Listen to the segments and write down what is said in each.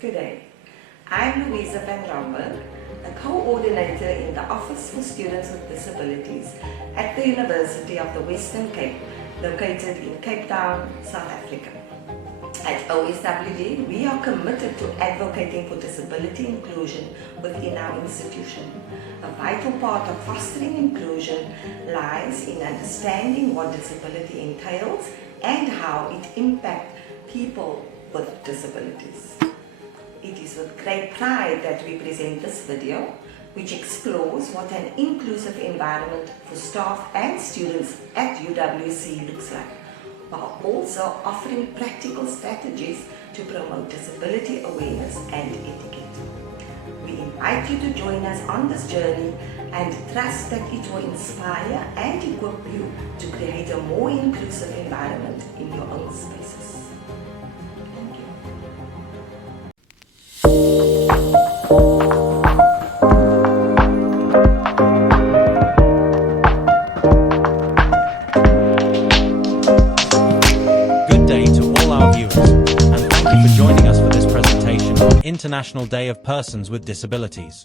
Good day. I'm Louisa van Ramberg, a coordinator in the Office for Students with Disabilities at the University of the Western Cape, located in Cape Town, South Africa. At OSWD, we are committed to advocating for disability inclusion within our institution. A vital part of fostering inclusion lies in understanding what disability entails and how it impacts people with disabilities. It is with great pride that we present this video, which explores what an inclusive environment for staff and students at UWC looks like, while also offering practical strategies to promote disability awareness and etiquette. We invite you to join us on this journey and trust that it will inspire and equip you to create a more inclusive environment in your own spaces. International Day of Persons with Disabilities.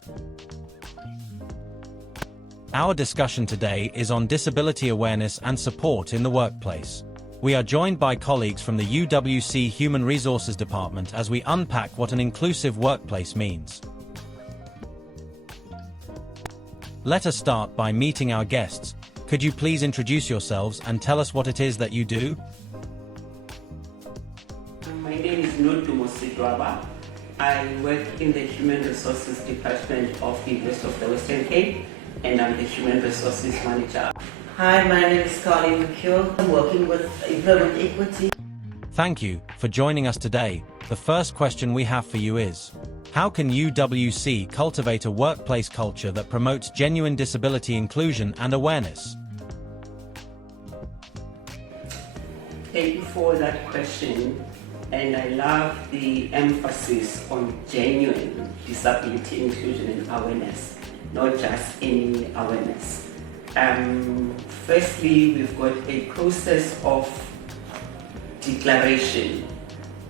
Our discussion today is on disability awareness and support in the workplace. We are joined by colleagues from the UWC Human Resources Department as we unpack what an inclusive workplace means. Let us start by meeting our guests. Could you please introduce yourselves and tell us what it is that you do? My name is Nontu Mosidwaba. I work in the Human Resources Department of the University of the Western Cape, and I'm the Human Resources Manager. Hi, my name is Carly McHugh. I'm working with Employment Equity. Thank you for joining us today. The first question we have for you is, how can UWC cultivate a workplace culture that promotes genuine disability inclusion and awareness? Thank you for that question. And I love the emphasis on genuine disability inclusion and awareness, not just any awareness. Firstly, we've got a process of declaration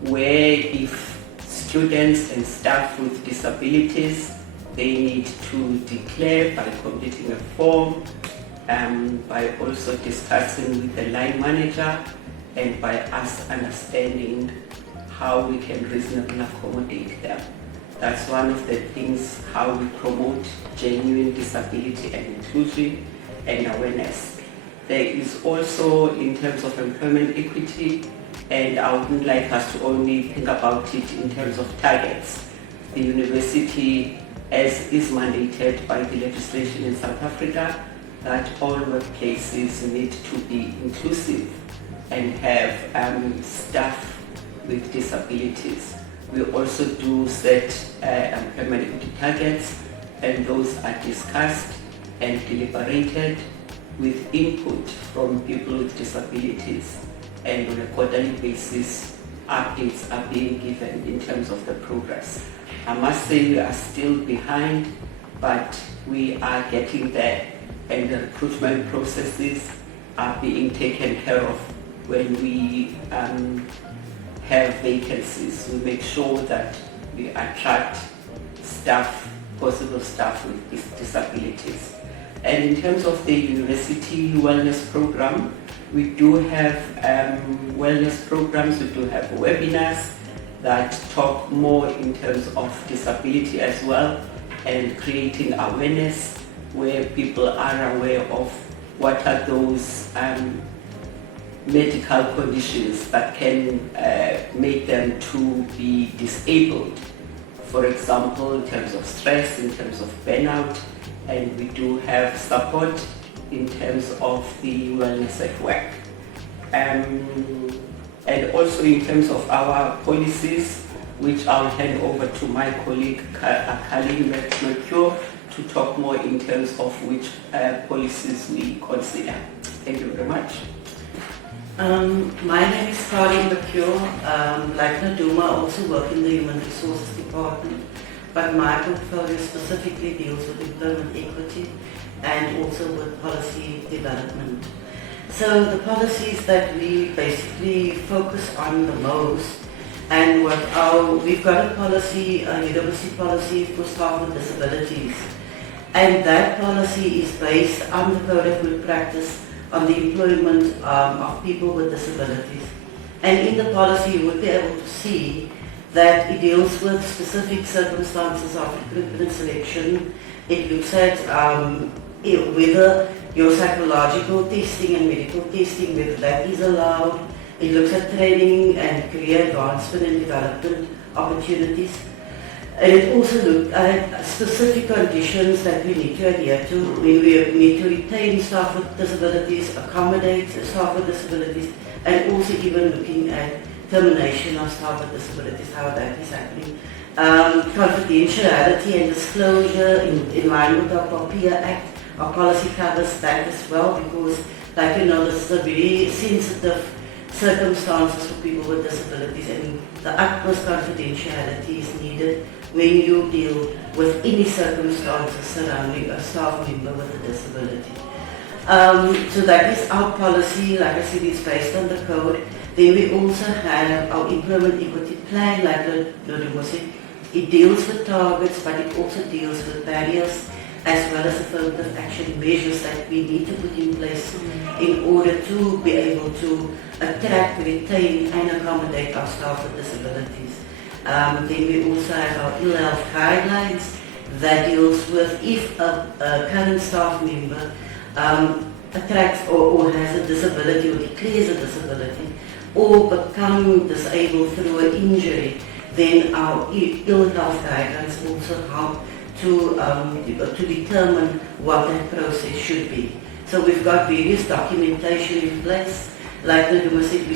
where if students and staff with disabilities, they need to declare by completing a form, by also discussing with the line manager, and by us understanding how we can reasonably accommodate them. That's one of the things, how we promote genuine disability and inclusion and awareness. There is also, in terms of employment equity, and I wouldn't like us to only think about it in terms of targets. The university, as is mandated by the legislation in South Africa, that all workplaces need to be inclusive and have staff with disabilities. We also do set employment equity targets, and those are discussed and deliberated with input from people with disabilities, and on a quarterly basis updates are being given in terms of the progress. I must say we are still behind, but we are getting there, and the recruitment processes are being taken care of. When we have vacancies, we make sure that we attract staff, possible staff with disabilities. And in terms of the university wellness program, we do have wellness programs, we do have webinars that talk more in terms of disability as well, and creating awareness where people are aware of what are those medical conditions that can make them to be disabled. For example, in terms of stress, in terms of burnout, and we do have support in terms of the wellness at work. And also in terms of our policies, which I'll hand over to my colleague Colleen McCure to talk more in terms of which policies we consider. Thank you very much. My name is Colleen McCure. Like Naduma, I also work in the Human Resources Department, but my portfolio specifically deals with employment equity and also with policy development. So the policies that we basically focus on the most, and we've got a policy, a university policy for staff with disabilities, and that policy is based on the Code of Good Practice on the employment of people with disabilities. And in the policy you would be able to see that it deals with specific circumstances of recruitment and selection. It looks at whether your psychological testing and medical testing, whether that is allowed. It looks at training and career advancement and development opportunities. And it also looks at specific conditions that we need to adhere to when we need to retain staff with disabilities, accommodate staff with disabilities, and also even looking at termination of staff with disabilities, how that is happening. Confidentiality and disclosure in line with our POPIA Act. Our policy covers that as well because, like you know, this is a very sensitive circumstances for people with disabilities, and the utmost confidentiality is needed when you deal with any circumstances surrounding a staff member with a disability. So that is our policy. Like I said, it's based on the code. Then we also have our employment equity plan, like Naduma said. It deals with targets, but it also deals with barriers, as well as affirmative action measures that we need to put in place in order to be able to attract, retain and accommodate our staff with disabilities. Then we also have our ill health guidelines that deals with if a current staff member attracts or has a disability or declares a disability or become disabled through an injury, then our ill health guidelines also help to determine what that process should be. So we've got various documentation in place. Like Naduma said,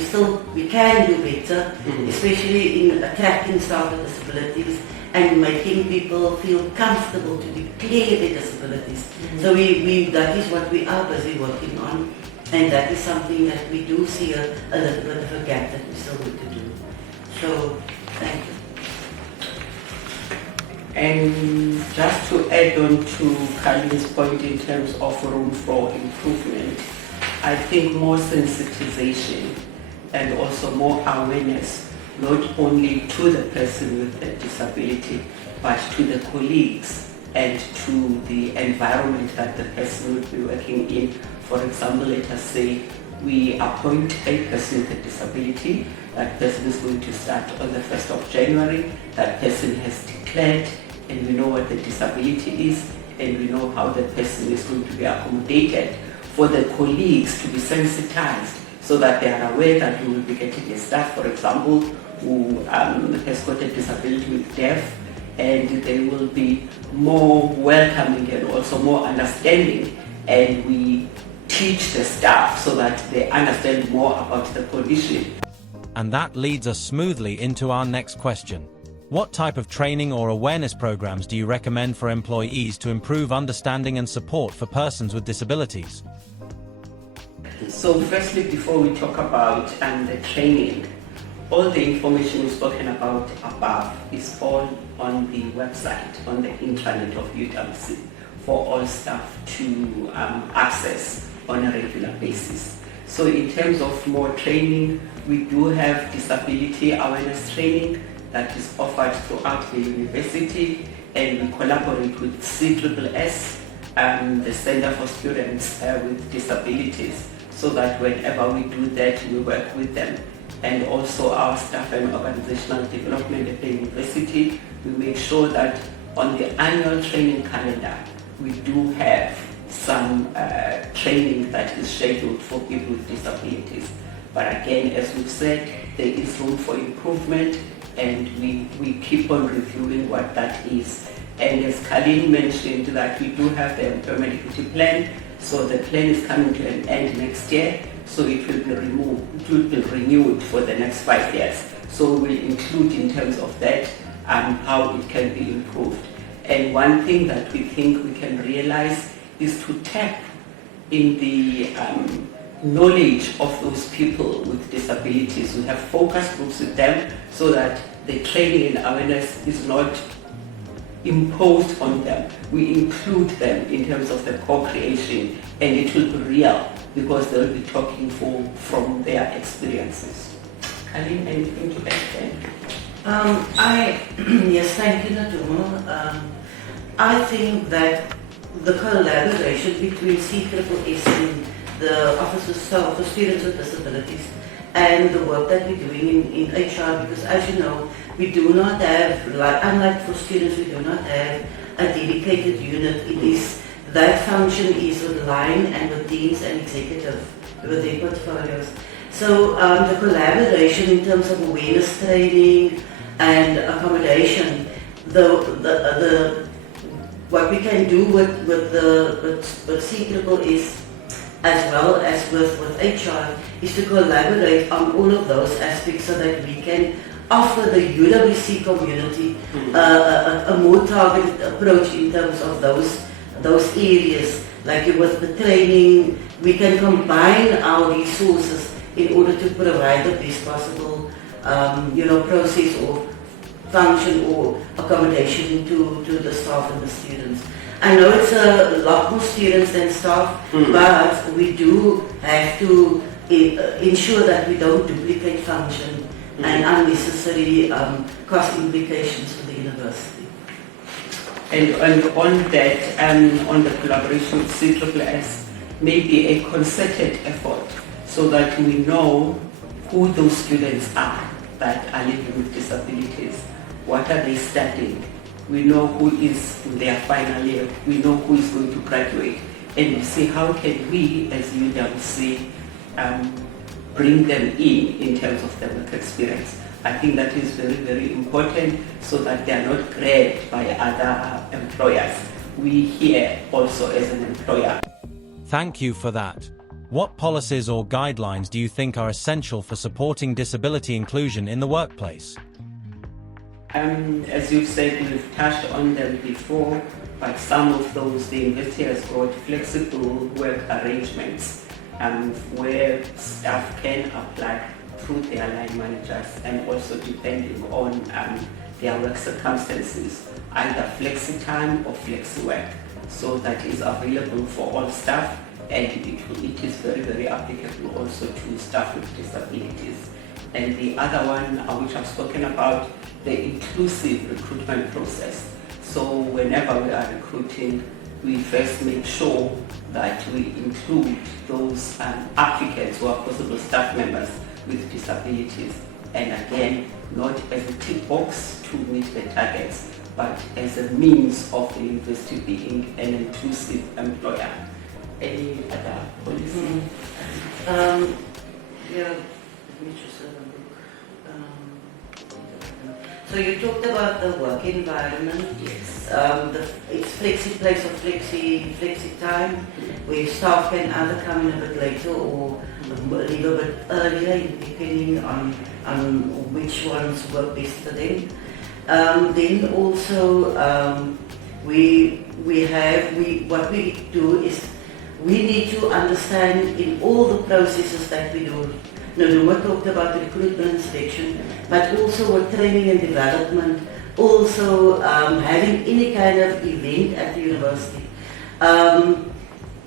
we can do better, especially in attracting staff with disabilities and making people feel comfortable to declare their disabilities. So that is what we are busy working on, and that is something that we do see a little bit of a gap that we still need to do. So, thank you. And just to add on to Carlin's point in terms of room for improvement, I think more sensitization and also more awareness, not only to the person with a disability, but to the colleagues and to the environment that the person would be working in. For example, let us say we appoint a person with a disability. That person is going to start on the 1st of January. That person has declared, and we know what the disability is, and we know how the person is going to be accommodated. For the colleagues to be sensitized so that they are aware that we will be getting a staff, for example, who has got a disability with deaf, and they will be more welcoming and also more understanding, and we teach the staff so that they understand more about the condition. And that leads us smoothly into our next question. What type of training or awareness programs do you recommend for employees to improve understanding and support for persons with disabilities? So firstly, before we talk about the training, all the information we've spoken about above is all on the website, on the intranet of UWC for all staff to access on a regular basis. So in terms of more training, we do have disability awareness training that is offered throughout the university, and we collaborate with CSSS, the Center for Students with Disabilities, so that whenever we do that, we work with them. And also our staff and organizational development at the university, we make sure that on the annual training calendar, we do have some training that is scheduled for people with disabilities. But again, as we've said, there is room for improvement, and we keep on reviewing what that is. And as Colleen mentioned, that we do have the employment equity plan, so the plan is coming to an end next year, so it will be renewed for the next 5 years. So we'll include in terms of that how it can be improved. And one thing that we think we can realize is to tap in the knowledge of those people with disabilities. We have focus groups with them so that the training and awareness is not imposed on them. We include them in terms of the co-creation, and it will be real because they'll be talking from their experiences. Colleen, anything to add? Yes, thank you, Naduma. I think that the collaboration between CSSS and the Office for Students with Disabilities and the work that we're doing in HR, because as you know, we do not have, unlike for students, we do not have a dedicated unit. It is, that function is with line and with deans and executive with their portfolios. So the collaboration in terms of awareness training and accommodation, what we can do with CSSS as well as with HR is to collaborate on all of those aspects so that we can offer the UWC community a more targeted approach in terms of those areas. Like with the training, we can combine our resources in order to provide the best possible process or function or accommodation to the staff and the students. I know it's a lot more students than staff, but we do have to ensure that we don't duplicate function and unnecessary cost implications for the university. And on that, on the collaboration with CSSS, maybe a concerted effort so that we know who those students are that are living with disabilities. What are they studying? We know who is in their final year. We know who is going to graduate. And we see how can we as UWC bring them in terms of their work experience. I think that is very, very important so that they are not grabbed by other employers. We here also as an employer. Thank you for that. What policies or guidelines do you think are essential for supporting disability inclusion in the workplace? As you've said, we've touched on them before, but some of those, the university has got flexible work arrangements where staff can apply through their line managers, and also depending on their work circumstances, either flexi time or flexi work. So that is available for all staff, and it is very, very applicable also to staff with disabilities. And the other one, which I've spoken about, the inclusive recruitment process. So whenever we are recruiting, we first make sure that we include those applicants who are possible staff members with disabilities. And again, not as a tick box to meet the targets, but as a means of the university being an inclusive employer. Any other policy? Yeah. Let me just have a look. So you talked about the work environment. Yes. It's flexi place or flexi time, where staff can either come in a bit later or leave a bit earlier, depending on which ones work best for them. Then also what we do is we need to understand in all the processes that we do. Naduma talked about the recruitment and selection, but also with training and development, also having any kind of event at the university.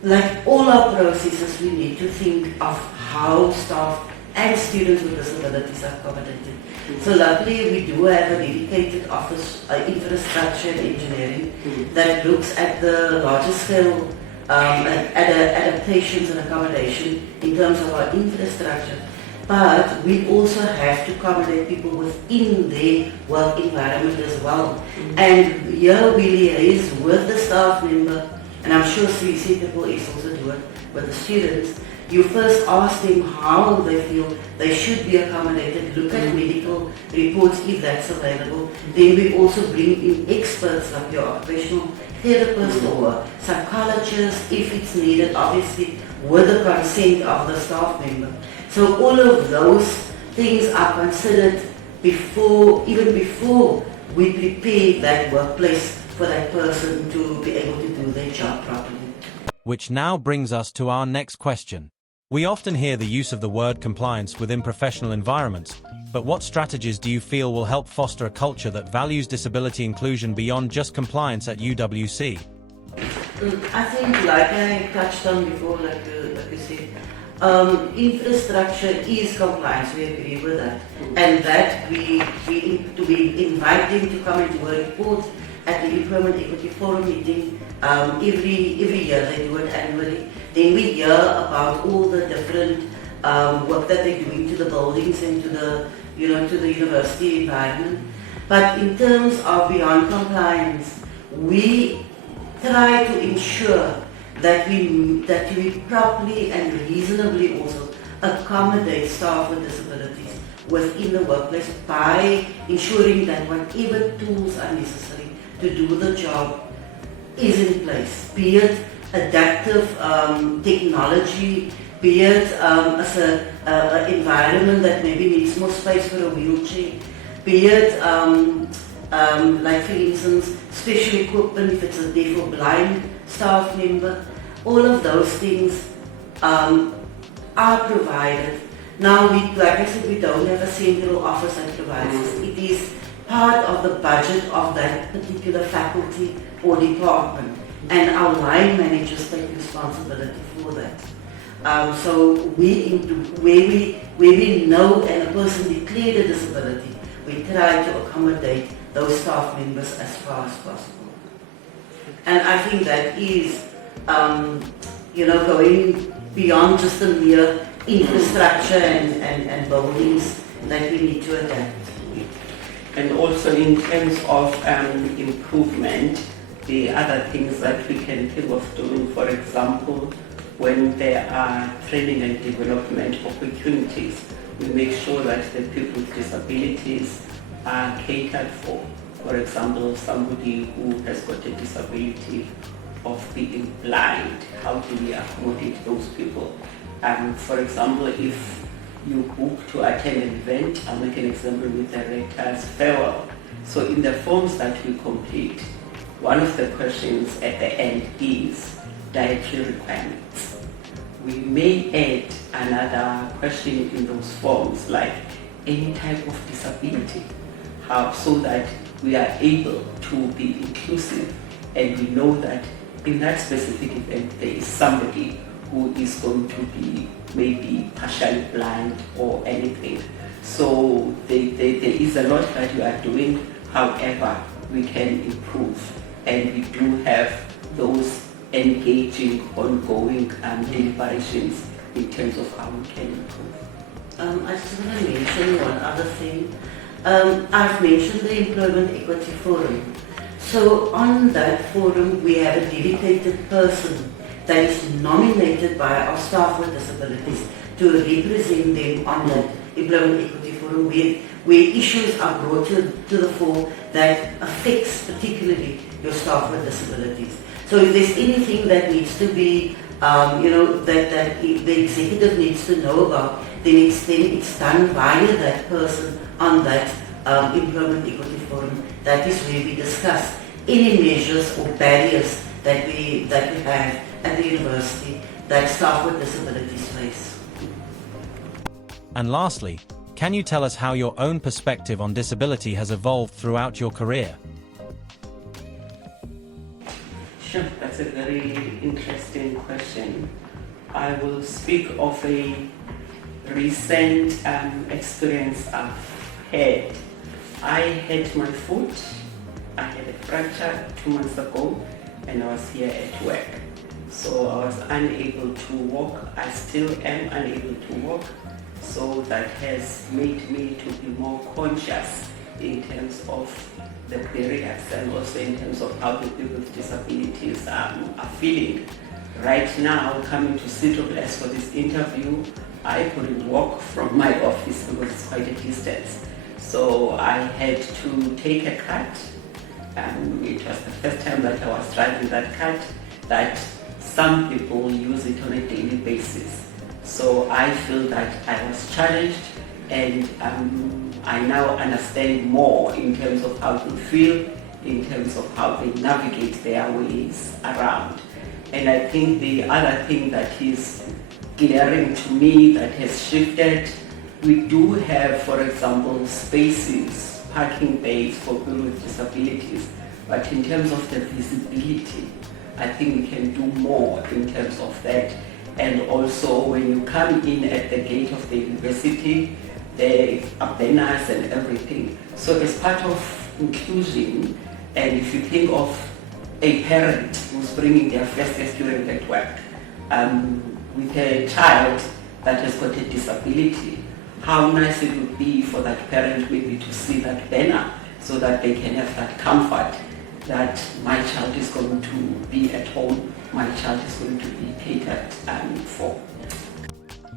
Like all our processes, we need to think of how staff and students with disabilities are accommodated. So luckily we do have a dedicated office, infrastructure and engineering, that looks at the larger scale adaptations and accommodation in terms of our infrastructure. But we also have to accommodate people within their work environment as well. And here we liaise with the staff member, and I'm sure CSSS is also doing it with the students, you first ask them how they feel they should be accommodated, look at medical reports if that's available. Then we also bring in experts like your occupational therapist or psychologist if it's needed, obviously with the consent of the staff member. So all of those things are considered even before we prepare that workplace for that person to be able to do their job properly. Which now brings us to our next question. We often hear the use of the word compliance within professional environments, but what strategies do you feel will help foster a culture that values disability inclusion beyond just compliance at UWC? I think, like I touched on before, like you said, infrastructure is compliance, we agree with that. And that we invite them to come and do a report at the Employment Equity Forum meeting every year. They do it annually. Then we hear about all the different work that they're doing to the buildings and to the university environment. But in terms of beyond compliance, we try to ensure that we properly and reasonably also accommodate staff with disabilities within the workplace by ensuring that whatever tools are necessary to do the job is in place, be it adaptive technology, be it as an environment that maybe needs more space for a wheelchair, be it like for instance special equipment if it's a deaf or blind staff member. All of those things are provided. Now, like I said, we don't have a central office that provides this. It is part of the budget of that particular faculty or department, and our line managers take responsibility for that. So where we know and a person declared a disability, we try to accommodate those staff members as far as possible. And I think that is going beyond just the mere infrastructure and buildings that we need to adapt. And also in terms of improvement, the other things that we can think of doing, for example, when there are training and development opportunities, we make sure that the people with disabilities are catered for. For example, somebody who has got a disability of being blind, how do we accommodate those people? For example, if you book to attend an event, I'll make an example with the rector's farewell. So in the forms that we complete, one of the questions at the end is dietary requirements. We may add another question in those forms like any type of disability, so that we are able to be inclusive and we know that in that specific event there is somebody who is going to be maybe partially blind or anything. So there is a lot that we are doing, however we can improve, and we do have those engaging, ongoing deliberations in terms of how we can improve. I just want to mention one other thing. I've mentioned the Employment Equity Forum. So on that forum we have a dedicated person that is nominated by our staff with disabilities to represent them on the Employment Equity Forum where issues are brought to the fore that affects particularly your staff with disabilities. So if there's anything that needs to be, that the executive needs to know about, then it's done via that person on that Employment Equity Forum. That is where we discuss any measures or barriers that we have at the university that staff with disabilities face. And lastly, can you tell us how your own perspective on disability has evolved throughout your career? Sure, that's a very interesting question. I will speak of a recent experience I've had. I hurt my foot. I had a fracture 2 months ago and I was here at work. So I was unable to walk. I still am unable to walk. So that has made me to be more conscious in terms of the barriers and also in terms of how the people with disabilities are feeling Right now, coming to Citroblast for this interview, I couldn't walk from my office because it's quite a distance. So I had to take a cart. It was the first time that I was driving that cart, that some people use it on a daily basis. So I feel that I was challenged, and I now understand more in terms of how they feel, in terms of how they navigate their ways around. And I think the other thing that is glaring to me that has shifted, we do have, for example, spaces, parking bays for people with disabilities, but in terms of the visibility, I think we can do more in terms of that. And also, when you come in at the gate of the university, there are banners and everything. So as part of inclusion, and if you think of a parent who's bringing their first student at work with a child that has got a disability, how nice it would be for that parent maybe to see that banner so that they can have that comfort that my child is going to be at home, my child is going to be catered for.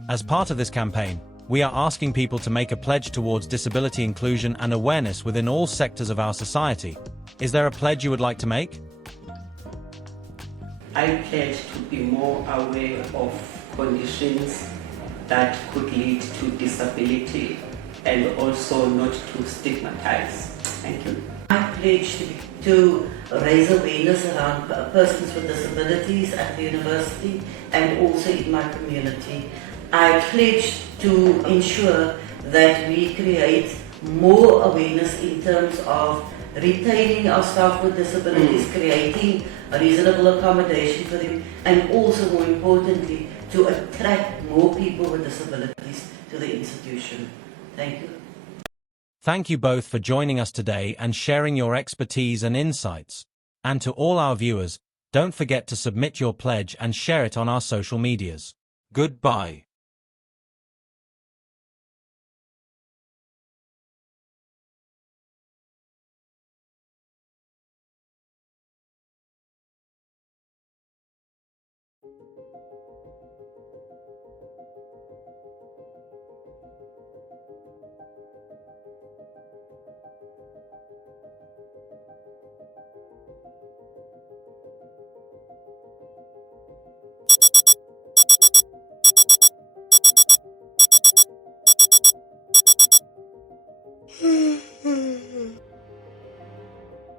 As part of this campaign, we are asking people to make a pledge towards disability inclusion and awareness within all sectors of our society. Is there a pledge you would like to make? I pledge to be more aware of conditions that could lead to disability and also not to stigmatize. Thank you. I pledge to raise awareness around persons with disabilities at the university and also in my community. I pledge to ensure that we create more awareness in terms of retaining our staff with disabilities, creating a reasonable accommodation for them, and also, more importantly, to attract more people with disabilities to the institution. Thank you. Thank you both for joining us today and sharing your expertise and insights. And to all our viewers, don't forget to submit your pledge and share it on our social medias. Goodbye.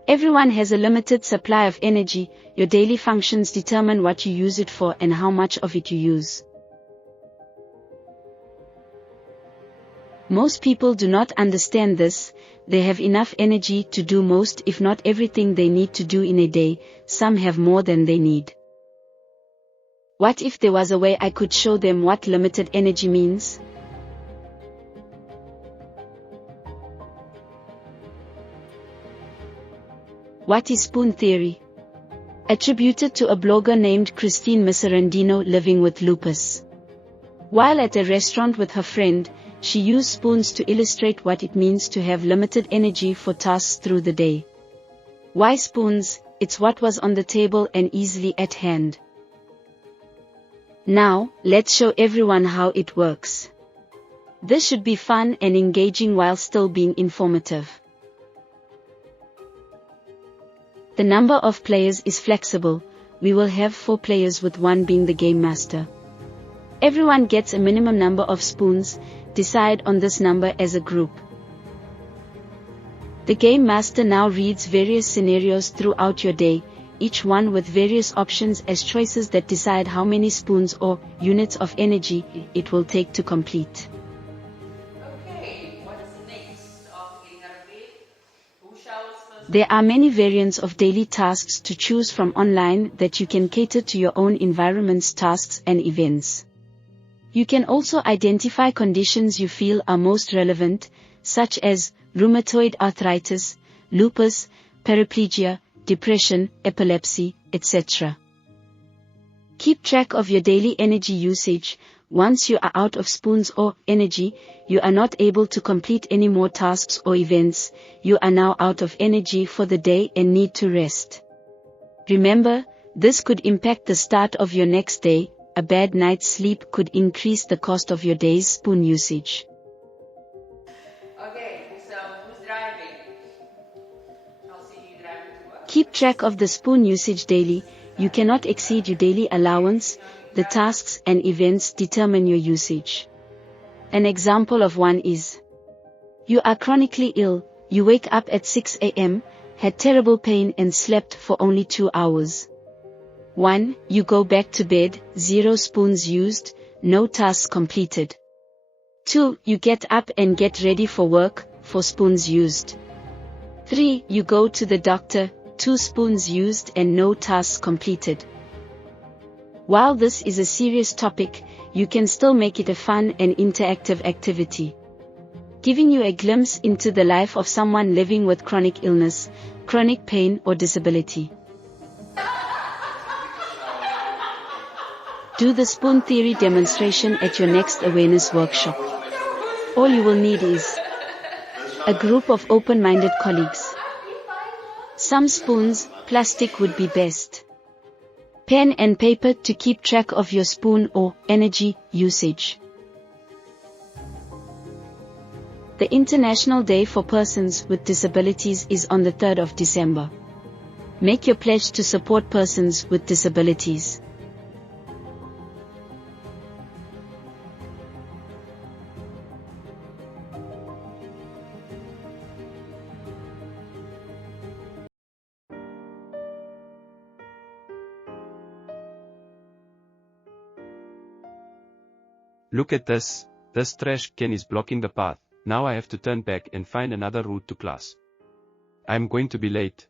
Everyone has a limited supply of energy. Your daily functions determine what you use it for and how much of it you use. Most people do not understand this. They have enough energy to do most, if not everything they need to do in a day. Some have more than they need. What if there was a way I could show them what limited energy means? What is spoon theory? Attributed to a blogger named Christine Miserandino living with lupus. While at a restaurant with her friend, she used spoons to illustrate what it means to have limited energy for tasks through the day. Why spoons? It's what was on the table and easily at hand. Now, let's show everyone how it works. This should be fun and engaging while still being informative. The number of players is flexible. We will have 4 players with 1 being the game master. Everyone gets a minimum number of spoons. Decide on this number as a group. The game master now reads various scenarios throughout your day, each one with various options as choices that decide how many spoons or units of energy it will take to complete. Okay, what is next after getting out of bed? Who showers first? There are many variants of daily tasks to choose from online that you can cater to your own environment's tasks and events. You can also identify conditions you feel are most relevant, such as rheumatoid arthritis, lupus, paraplegia, depression, epilepsy, etc. Keep track of your daily energy usage. Once you are out of spoons or energy, you are not able to complete any more tasks or events. You are now out of energy for the day and need to rest. Remember, This could impact the start of your next day. A bad night's sleep could increase the cost of your day's spoon usage. Okay, so who's driving? I'll see you driving to work. Keep track of the spoon usage daily. You cannot exceed your daily allowance. The tasks and events determine your usage. An example of one is: you are chronically ill, you wake up at 6 a.m., had terrible pain and slept for only 2 hours. 1. You go back to bed, 0 spoons used, no tasks completed. 2. You get up and get ready for work, 4 spoons used. 3. You go to the doctor, 2 spoons used and no tasks completed. While this is a serious topic, you can still make it a fun and interactive activity, giving you a glimpse into the life of someone living with chronic illness, chronic pain or disability. Do the spoon theory demonstration at your next awareness workshop. All you will need is a group of open-minded colleagues. Some spoons, plastic would be best. Pen and paper to keep track of your spoon or energy usage. The International Day for Persons with Disabilities is on the 3rd of December. Make your pledge to support persons with disabilities. Look at this trash can is blocking the path. Now I have to turn back and find another route to class. I'm going to be late.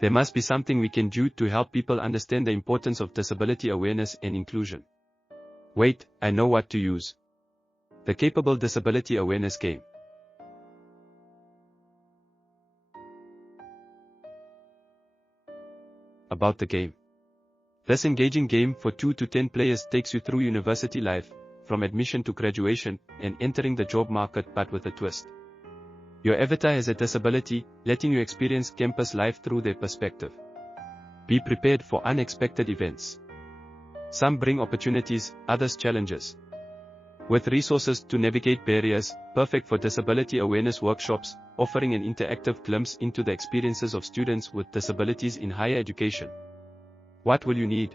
There must be something we can do to help people understand the importance of disability awareness and inclusion. Wait, I know what to use. The Capable Disability Awareness Game. About the game. This engaging game for 2 to 10 players takes you through university life, from admission to graduation, and entering the job market, but with a twist. Your avatar has a disability, letting you experience campus life through their perspective. Be prepared for unexpected events. Some bring opportunities, others challenges. With resources to navigate barriers, perfect for disability awareness workshops, offering an interactive glimpse into the experiences of students with disabilities in higher education. What will you need?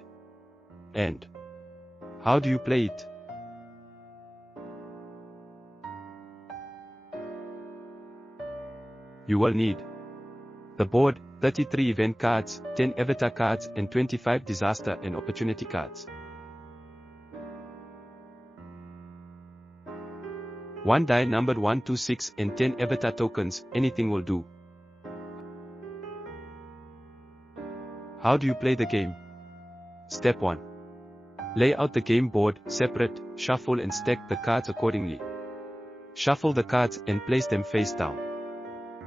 And how do you play it? You will need the board, 33 event cards, 10 avatar cards and 25 disaster and opportunity cards. 1 die numbered 1 to 6 and 10 avatar tokens, anything will do. How do you play the game? Step 1. Lay out the game board, separate, shuffle and stack the cards accordingly. Shuffle the cards and place them face down.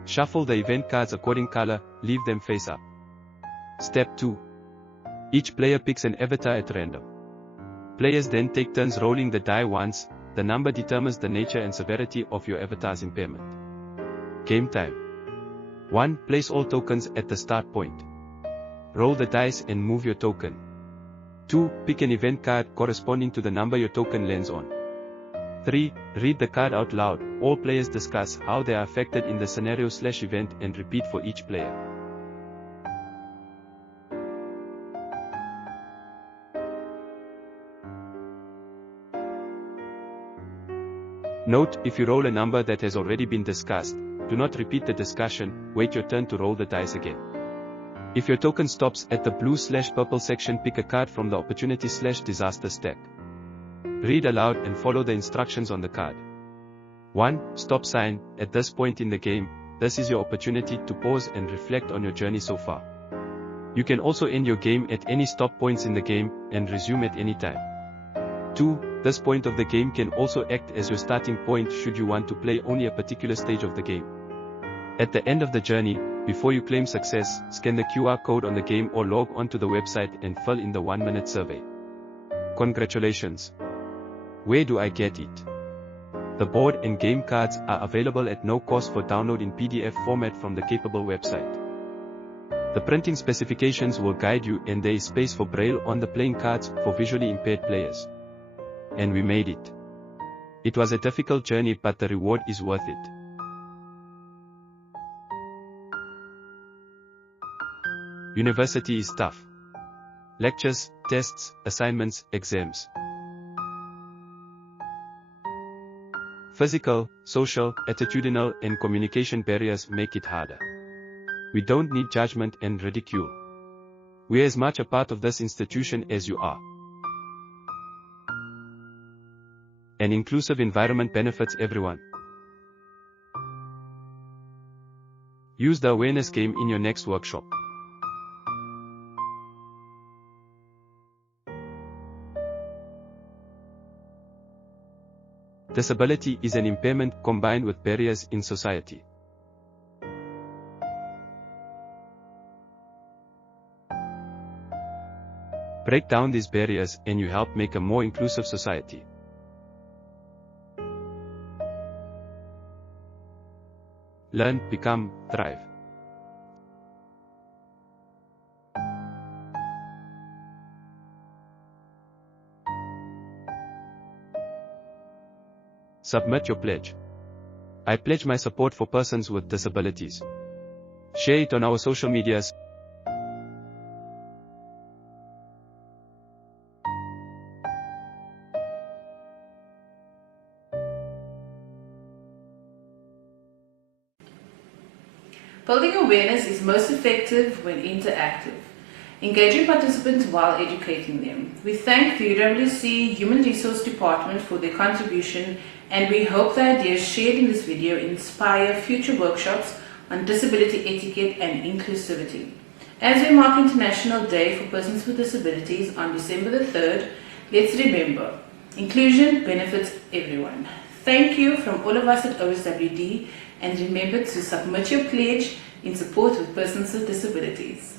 Shuffle the event cards according color, leave them face up. Step 2. Each player picks an avatar at random. Players then take turns rolling the die once. The number determines the nature and severity of your avatar's impairment. Game time. 1. Place all tokens at the start point. Roll the dice and move your token. 2. Pick an event card corresponding to the number your token lands on. 3. Read the card out loud. All players discuss how they are affected in the scenario/event and repeat for each player. Note, if you roll a number that has already been discussed, do not repeat the discussion, wait your turn to roll the dice again. If your token stops at the blue/purple section, pick a card from the opportunity/disaster stack. Read aloud and follow the instructions on the card. 1. Stop sign. At this point in the game, this is your opportunity to pause and reflect on your journey so far. You can also end your game at any stop points in the game, and resume at any time. 2. This point of the game can also act as your starting point should you want to play only a particular stage of the game. At the end of the journey, before you claim success, scan the QR code on the game or log onto the website and fill in the 1-minute survey. Congratulations! Where do I get it? The board and game cards are available at no cost for download in PDF format from the Capable website. The printing specifications will guide you, and there is space for braille on the playing cards for visually impaired players. And we made it. It was a difficult journey, but the reward is worth it. University is tough. Lectures, tests, assignments, exams. Physical, social, attitudinal, and communication barriers make it harder. We don't need judgment and ridicule. We're as much a part of this institution as you are. An inclusive environment benefits everyone. Use the awareness game in your next workshop. Disability is an impairment combined with barriers in society. Break down these barriers and you help make a more inclusive society. Learn, become, thrive. Submit your pledge. I pledge my support for persons with disabilities. Share it on our social medias. Building awareness is most effective when interactive, engaging participants while educating them. We thank the UWC Human Resource Department for their contribution, and we hope the ideas shared in this video inspire future workshops on disability etiquette and inclusivity. As we mark International Day for Persons with Disabilities on December the 3rd, let's remember, inclusion benefits everyone. Thank you from all of us at OSWD, and remember to submit your pledge in support of persons with disabilities.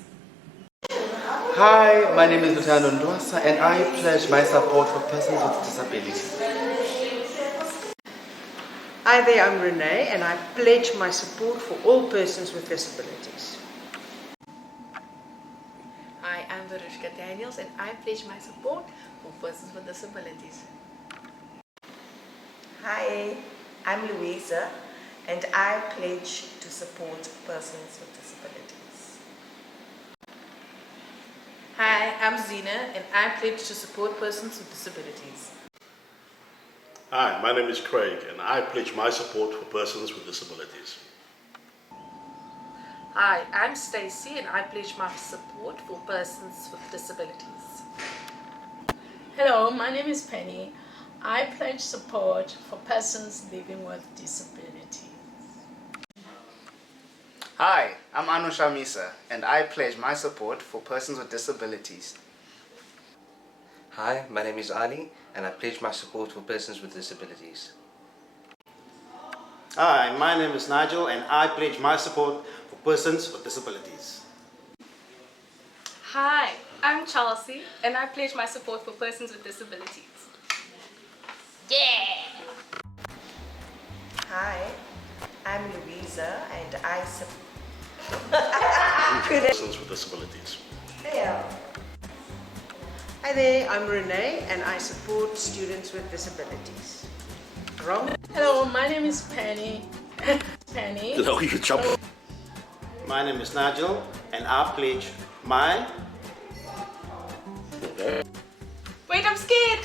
Hi, my name is Luciano Ndwasa, and I pledge my support for persons with disabilities. Hi there, I'm Renee, and I pledge my support for all persons with disabilities. Hi, I'm Verushka Daniels, and I pledge my support for persons with disabilities. Hi, I'm Louisa, and I pledge to support persons with disabilities. Hi, I'm Zina, and I pledge to support persons with disabilities. Hi, my name is Craig, and I pledge my support for persons with disabilities. Hi, I'm Stacey, and I pledge my support for persons with disabilities. Hello, my name is Penny. I pledge support for persons living with disabilities. Hi, I'm Anusha Misa, and I pledge my support for persons with disabilities. Hi, my name is Ali, and I pledge my support for persons with disabilities. Hi, my name is Nigel, and I pledge my support for persons with disabilities. Hi, I'm Chelsea, and I pledge my support for persons with disabilities. Yeah! Hi, I'm Louisa, and I support persons with disabilities. Yeah. Hi there, I'm Renee, and I support students with disabilities. Wrong? Hello, my name is Penny. Penny. Hello, you jump. My name is Nigel, and I pledge my... Wait, I'm scared!